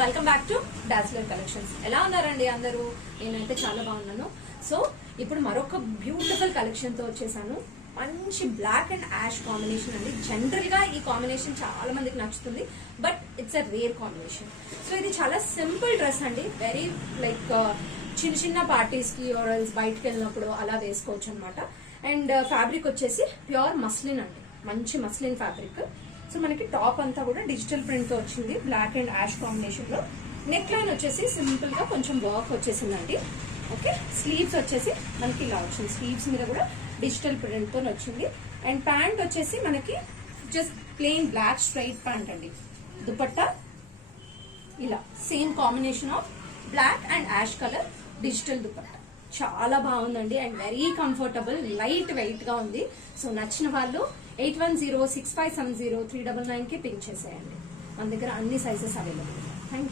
Welcome back to Dassler collections. ఎలా ఉన్నారండి అందరూ? నేనైతే చాలా బాగున్నాను. సో ఇప్పుడు మరొక బ్యూటిఫుల్ కలెక్షన్ తో వచ్చేసాను. మంచి బ్లాక్ అండ్ యాష్ కాంబినేషన్ అండి. జనరల్ గా ఈ కాంబినేషన్ చాలా మందికి నచ్చుతుంది, but it's a rare combination. So ఇది చాలా సింపుల్ డ్రెస్ అండి. వెరీ లైక్ చిన్న చిన్న పార్టీస్ కి ఆర్ఎల్స్ బయటకు వెళ్ళినప్పుడు అలా వేసుకోవచ్చు అనమాట. అండ్ ఫ్యాబ్రిక్ వచ్చేసి ప్యూర్ మస్లిన్ అండి, మంచి మస్లిన్ ఫ్యాబ్రిక్. సో మనకి టాప్ అంతా కూడా డిజిటల్ ప్రింట్ తో వచ్చింది, బ్లాక్ అండ్ యాష్ కాంబినేషన్ లో. నెక్ లైన్ వచ్చేసి సింపుల్ గా కొంచెం వర్క్ వచ్చేసిందండి. ఓకే, స్లీవ్స్ వచ్చేసి మనకి ఇలా వచ్చింది, స్లీవ్స్ మీద కూడా డిజిటల్ ప్రింట్ తో వచ్చింది. అండ్ ప్యాంట్ వచ్చేసి మనకి just plain black straight pant అండి. దుపట్టా ఇలా same combination of black and ash colour digital dupatta. చాలా బాగుందండి and very comfortable, light weight గా ఉంది. సో నచ్చిన వాళ్ళు 8106570399 కి పింక్ చేసేయండి. మన దగ్గర అన్ని సైజెస్ అవైలబుల్. Thank you.